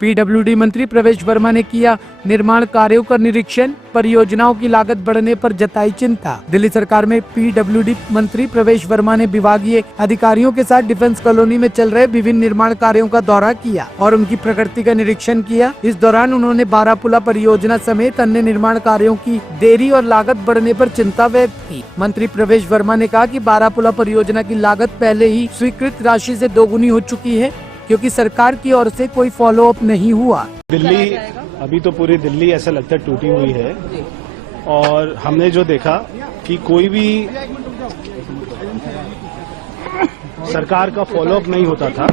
PWD मंत्री प्रवेश वर्मा ने किया निर्माण कार्यों का निरीक्षण, परियोजनाओं की लागत बढ़ने पर जताई चिंता। दिल्ली सरकार में पीडब्ल्यूडी मंत्री प्रवेश वर्मा ने विभागीय अधिकारियों के साथ डिफेंस कॉलोनी में चल रहे विभिन्न निर्माण कार्यों का दौरा किया और उनकी प्रगति का निरीक्षण किया। इस दौरान उन्होंने बारापुला परियोजना समेत अन्य निर्माण कार्यों की देरी और लागत बढ़ने पर चिंता व्यक्त की। मंत्री प्रवेश वर्मा ने कहा कि बारापुला परियोजना की लागत पहले ही स्वीकृत राशि से दोगुनी हो चुकी है, क्योंकि सरकार की ओर से कोई फॉलो अप नहीं हुआ। दिल्ली अभी तो पूरी दिल्ली ऐसा लगता है टूटी हुई है और हमने जो देखा कि कोई भी सरकार का फॉलो अप नहीं होता था।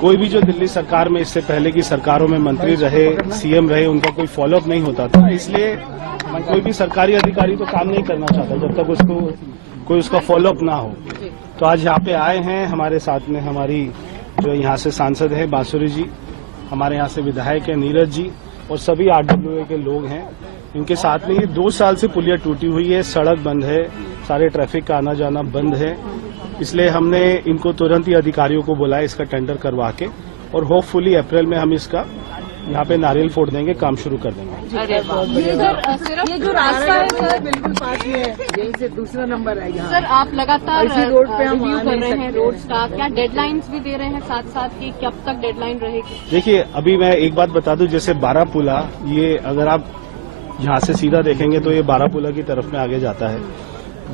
कोई भी जो दिल्ली सरकार में इससे पहले की सरकारों में मंत्री रहे, सीएम रहे, उनका कोई फॉलो अप नहीं होता था। इसलिए कोई भी सरकारी अधिकारी तो काम नहीं करना चाहता जब तक उसको कोई उसका फॉलो अप ना हो। तो आज यहाँ पे आए हैं, हमारे साथ में हमारी जो यहाँ से सांसद है बांसुरी जी, हमारे यहाँ से विधायक है नीरज जी और सभी आरडब्ल्यूए के लोग हैं। इनके साथ में ये 2 साल से पुलिया टूटी हुई है, सड़क बंद है, सारे ट्रैफिक का आना जाना बंद है। इसलिए हमने इनको तुरंत ही अधिकारियों को बुलाया इसका टेंडर करवा के और होपफुली अप्रैल में हम इसका यहाँ पे नारियल फोड़ देंगे, काम शुरू कर देंगे। अरे ये जो रास्ता है सर बिल्कुल पास में है, यहीं से दूसरा नंबर है यहाँ। सर आप लगातार रोड पे हम रिव्यू कर रहे हैं रोड्स का, क्या डेडलाइंस भी दे रहे हैं साथ साथ की कब तक डेडलाइन रहेगी? देखिए अभी मैं एक बात बता दूं, जैसे बारापुला, ये अगर आप यहाँ से सीधा देखेंगे तो ये बारापुला की तरफ में आगे जाता है।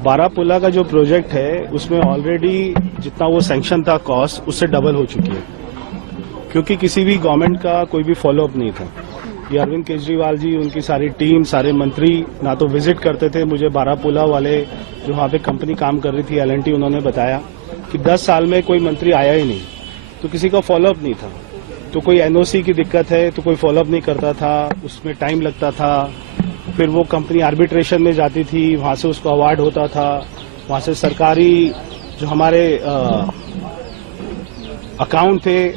बारापुला का जो प्रोजेक्ट है उसमें ऑलरेडी जितना वो सैंक्शन था कॉस्ट उससे डबल हो चुकी है, क्योंकि किसी भी गवर्नमेंट का कोई भी फॉलो अप नहीं था। ये अरविंद केजरीवाल जी, उनकी सारी टीम, सारे मंत्री ना तो विजिट करते थे। मुझे बारापुला वाले जो वहाँ पे कंपनी काम कर रही थी L&T, उन्होंने बताया कि 10 साल में कोई मंत्री आया ही नहीं, तो किसी का फॉलो अप नहीं था। तो कोई NOC की दिक्कत है तो कोई फॉलो अप नहीं करता था, उसमें टाइम लगता था। फिर वो कंपनी आर्बिट्रेशन में जाती थी, वहाँ से उसको अवार्ड होता था, वहाँ से सरकारी जो हमारे अकाउंट थे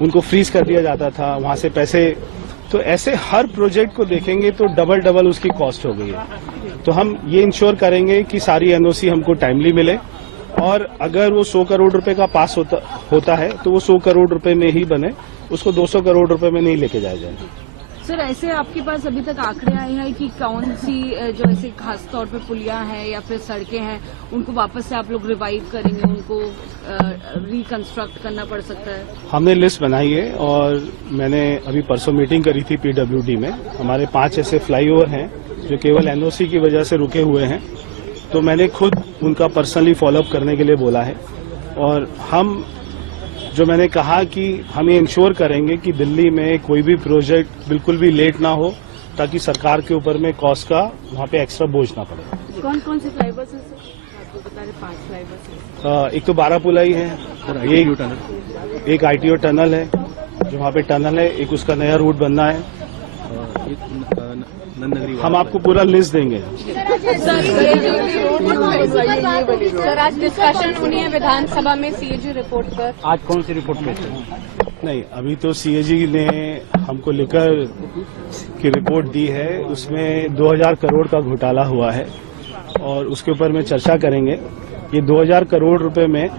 उनको फ्रीज कर दिया जाता था, वहाँ से पैसे। तो ऐसे हर प्रोजेक्ट को देखेंगे तो डबल उसकी कॉस्ट हो गई है। तो हम ये इंश्योर करेंगे कि सारी NOC हमको टाइमली मिले और अगर वो 100 करोड़ रुपए का पास होता है तो वो 100 करोड़ रुपए में ही बने, उसको 200 करोड़ रुपए में नहीं लेके जाया जाए। सर ऐसे आपके पास अभी तक आंकड़े आए हैं कि कौन सी जो ऐसे खास तौर पे पुलिया हैं या फिर सड़कें हैं उनको वापस से आप लोग रिवाइव करेंगे, उनको रिकंस्ट्रक्ट करना पड़ सकता है? हमने लिस्ट बनाई है और मैंने अभी परसों मीटिंग करी थी पीडब्ल्यूडी में। हमारे 5 ऐसे फ्लाईओवर हैं जो केवल NOC की वजह से रुके हुए हैं, तो मैंने खुद उनका पर्सनली फॉलोअप करने के लिए बोला है। और हम जो मैंने कहा कि हम ये इंश्योर करेंगे कि दिल्ली में कोई भी प्रोजेक्ट बिल्कुल भी लेट ना हो, ताकि सरकार के ऊपर में कॉस्ट का वहाँ पे एक्स्ट्रा बोझ ना पड़े। कौन कौन से फ्लाईओवर्स हैं सर? आपको बता रहे 5 फ्लाईओवर्स। एक तो बारापुला ही है, एक ITO टनल है जो वहाँ पे टनल है, एक उसका नया रूट बनना है। हम आपको पूरा लिस्ट देंगे। सर आज डिस्कशन होनी है विधानसभा में CAG रिपोर्ट पर। आज कौन सी रिपोर्ट पेश है? नहीं, अभी तो CAG ने हमको लिकर की रिपोर्ट दी है, उसमें 2000 करोड़ का घोटाला हुआ है और उसके ऊपर में चर्चा करेंगे। ये 2000 करोड़ रुपए में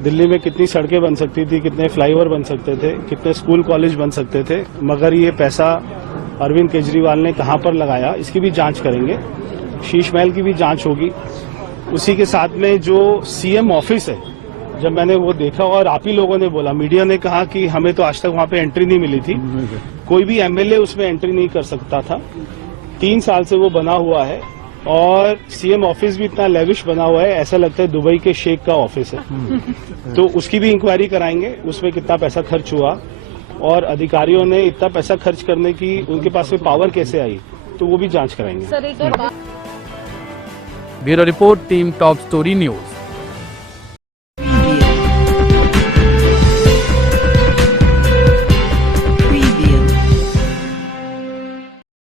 दिल्ली में कितनी सड़कें बन सकती थी, कितने फ्लाईओवर बन सकते थे, कितने स्कूल कॉलेज बन सकते थे, मगर ये पैसा अरविंद केजरीवाल ने कहां पर लगाया, इसकी भी जांच करेंगे। शीश महल की भी जांच होगी। उसी के साथ में जो CM ऑफिस है, जब मैंने वो देखा और आप ही लोगों ने बोला, मीडिया ने कहा कि हमें तो आज तक वहां पे एंट्री नहीं मिली थी, कोई भी MLA उसमें एंट्री नहीं कर सकता था। 3 साल से वो बना हुआ है और CM ऑफिस भी इतना लेविश बना हुआ है, ऐसा लगता है दुबई के शेख का ऑफिस है। तो उसकी भी इंक्वायरी कराएंगे, उसमें कितना पैसा खर्च हुआ और अधिकारियों ने इतना पैसा खर्च करने की उनके पास में पावर कैसे आई, तो वो भी जांच कराएंगे। सर एक और बात। Bureau report, team top story news.